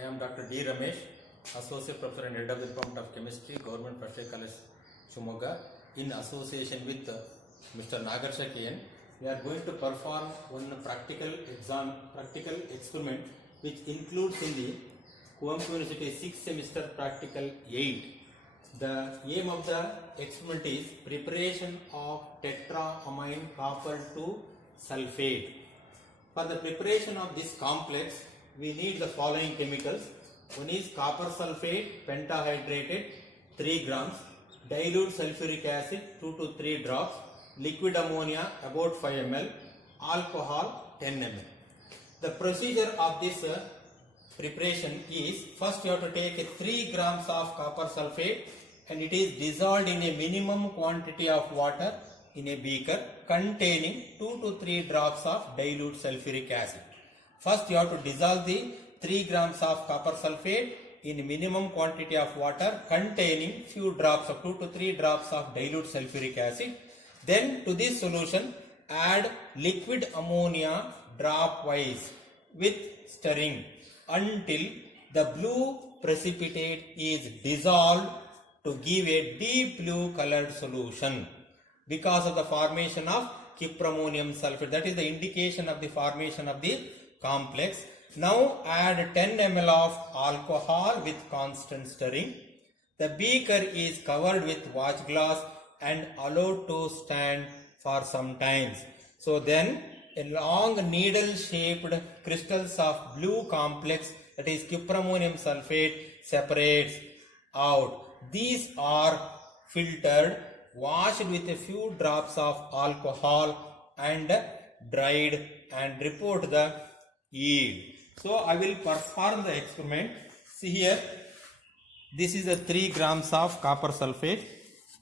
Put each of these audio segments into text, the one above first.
I am Dr. D. Ramesh, Associate Professor and Head of the Department of Chemistry, Government First Aid College, Shimoga. In association with Mr. Nagarsh KN, we are going to perform one practical experiment which includes in the Kuvempu University 6th semester practical 8. The aim of the experiment is preparation of tetraamine copper 2 sulfate. For the preparation of this complex, we need the following chemicals. One is copper sulfate pentahydrated 3 grams, dilute sulfuric acid 2 to 3 drops, liquid ammonia about 5 ml, alcohol 10 ml. The procedure of this preparation is, first you have to take 3 grams of copper sulfate and it is dissolved in a minimum quantity of water in a beaker containing 2 to 3 drops of dilute sulfuric acid. First you have to dissolve the 3 grams of copper sulfate in minimum quantity of water containing few drops of 2 to 3 drops of dilute sulfuric acid. Then to this solution add liquid ammonia drop wise with stirring until the blue precipitate is dissolved to give a deep blue colored solution because of the formation of cuprammonium sulfate. That is the indication of the formation of the complex. Now add 10 ml of alcohol with constant stirring. The beaker is covered with watch glass and allowed to stand for some time. So then a long needle shaped crystals of blue complex, that is cuprammonium sulfate, separates out. These are filtered, washed with a few drops of alcohol and dried and report the yield. So I will perform the experiment. See here, this is the 3 grams of copper sulfate.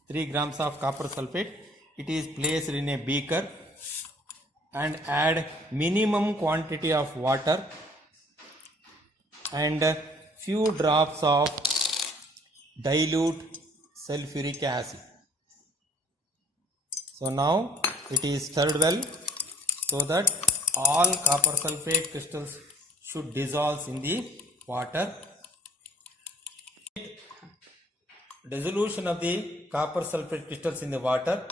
3 grams of copper sulfate. It is placed in a beaker and add minimum quantity of water and few drops of dilute sulfuric acid. So now it is stirred well so that all copper sulfate crystals should dissolve in the water. Dissolution of the copper sulfate crystals in the water.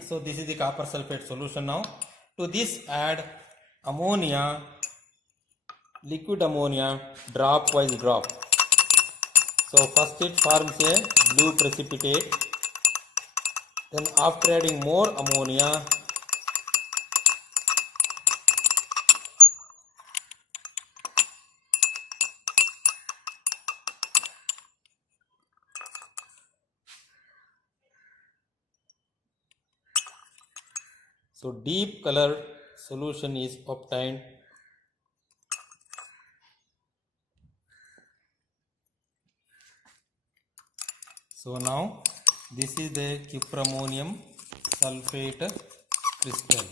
So this is the copper sulfate solution now. To this add ammonia, liquid ammonia drop-wise drop. So first it forms a blue precipitate. Then after adding more ammonia, so deep colored solution is obtained. So now this is the cuprammonium sulfate crystal.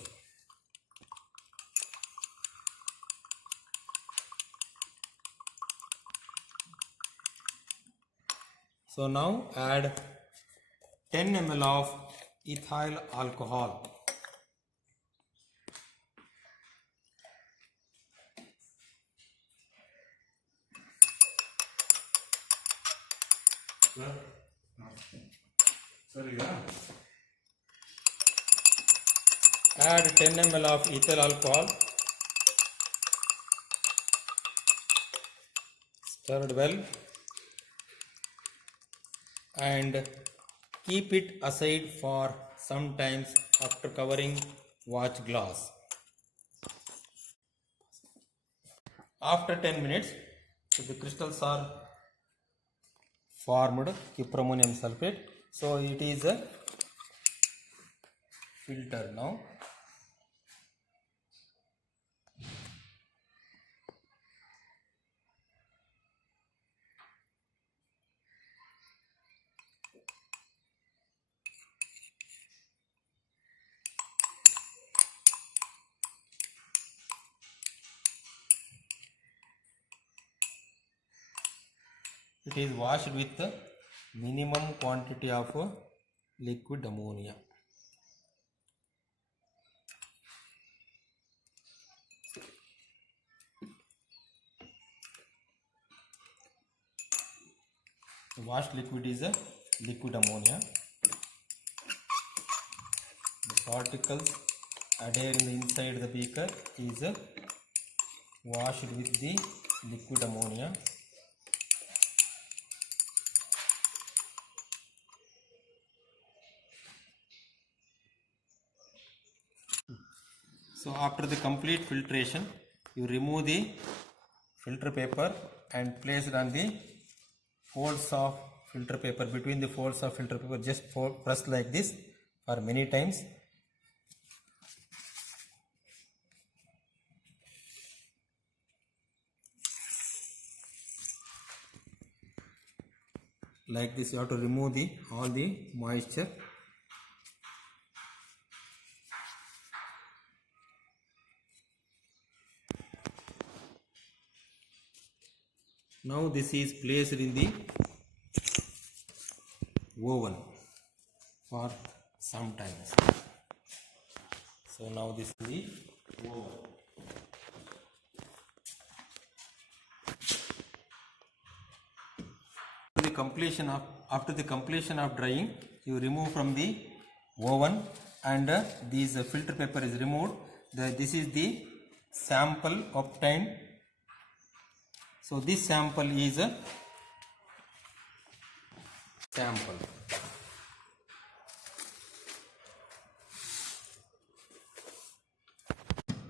So now add 10 ml of ethyl alcohol. Add 10 ml of ethyl alcohol. Stirred well and keep it aside for some time after covering watch glass. After 10 minutes, so the crystals are formed cuprammonium sulfate. So it is a filter now. It is washed with the minimum quantity of liquid ammonia. The washed liquid is a liquid ammonia. The particles adhering inside the beaker is washed with the liquid ammonia. So after the complete filtration, you remove the filter paper and place it on the folds of filter paper. Between the folds of filter paper, just press like this for many times. Like this, you have to remove all the moisture. Now this is placed in the oven for some time. So now this is the oven. After the completion of drying, you remove from the oven, and this filter paper is removed. This is the sample obtained. So this sample is a sample.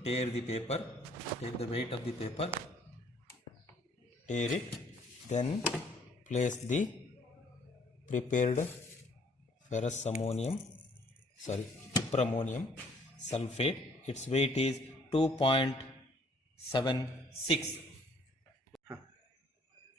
Tear the paper, take the weight of the paper, tear it, then place the prepared cuprammonium sulfate. Its weight is 2.76.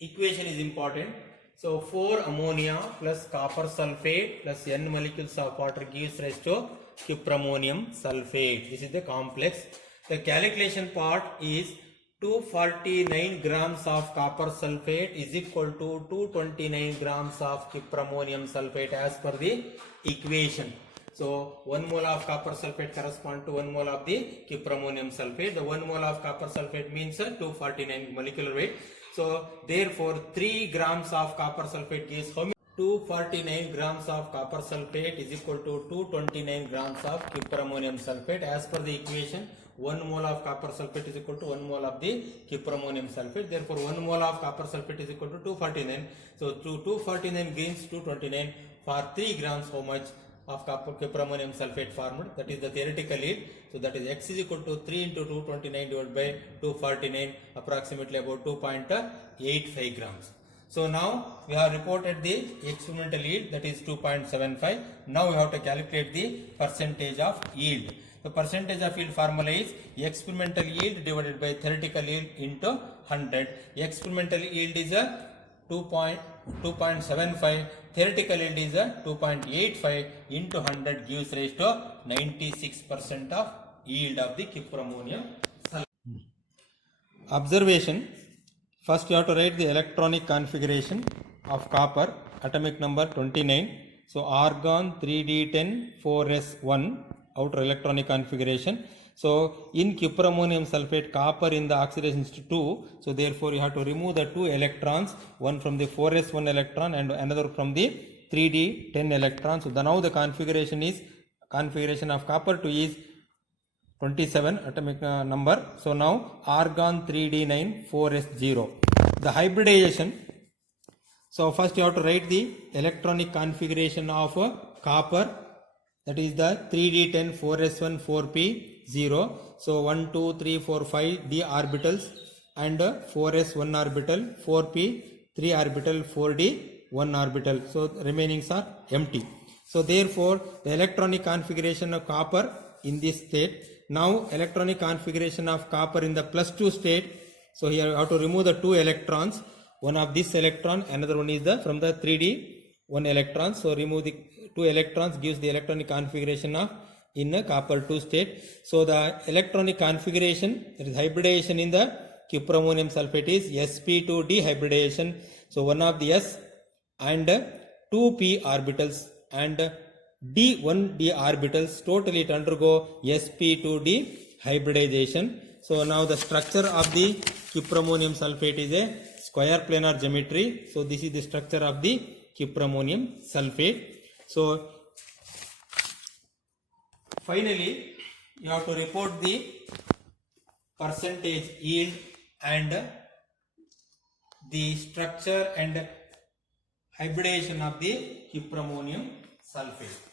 Equation is important. So 4 ammonia plus copper sulfate plus n molecules of water gives rise to cuprammonium sulfate. This is the complex. The calculation part is 249 grams of copper sulfate is equal to 229 grams of cuprammonium sulfate as per the equation. So 1 mole of copper sulfate corresponds to 1 mole of the cuprammonium sulfate. The 1 mole of copper sulfate means 249 molecular weight. So therefore 3 grams of copper sulfate gives how many? 249 grams of copper sulfate is equal to 229 grams of cuprammonium sulfate. As per the equation, 1 mole of copper sulfate is equal to 1 mole of the cuprammonium sulfate. Therefore 1 mole of copper sulfate is equal to 249. So 249 gives 229. For 3 grams, how much of cuprammonium sulfate formed? That is the theoretical yield. So that is X is equal to 3 into 229 divided by 249, approximately about 2.85 grams. So now we have reported the experimental yield, that is 2.75. Now we have to calculate the percentage of yield. The percentage of yield formula is experimental yield divided by theoretical yield into 100. Experimental yield is a 2.75. Theoretical yield is a 2.85 into 100 gives rise to 96% of yield of the cuprammonium sulfate. Observation. First you have to write the electronic configuration of copper, atomic number 29. So argon 3d10 4s1, outer electronic configuration. So in cuprammonium sulfate, copper in the oxidation is 2. So therefore you have to remove the 2 electrons, one from the 4s1 electron and another from the 3d10 electron. So now the configuration of copper 2 is 27 atomic number. So now argon 3d9 4s0. The hybridization. So first you have to write the electronic configuration of copper, that is the 3d10 4s1 4p0. So 1 2 3 4 5 d orbitals and 4s1 orbital, 4p 3 orbital, 4d 1 orbital. So remainings are empty. So therefore the electronic configuration of copper in this state. Now electronic configuration of copper in the +2 state. So here you have to remove the 2 electrons. One of this electron, another one is from the 3d 1 electron. So remove the 2 electrons gives the electronic configuration of in a copper 2 state. So the electronic configuration, that is hybridization in the cuprammonium sulfate, is sp2d hybridization. So one of the s and 2p orbitals and d1d orbitals, totally it undergo sp2d hybridization. So now the structure of the cuprammonium sulfate is a square planar geometry. So this is the structure of the cyprammonium sulfate. So finally you have to report the percentage yield and the structure and hybridization of the cyprammonium sulfate.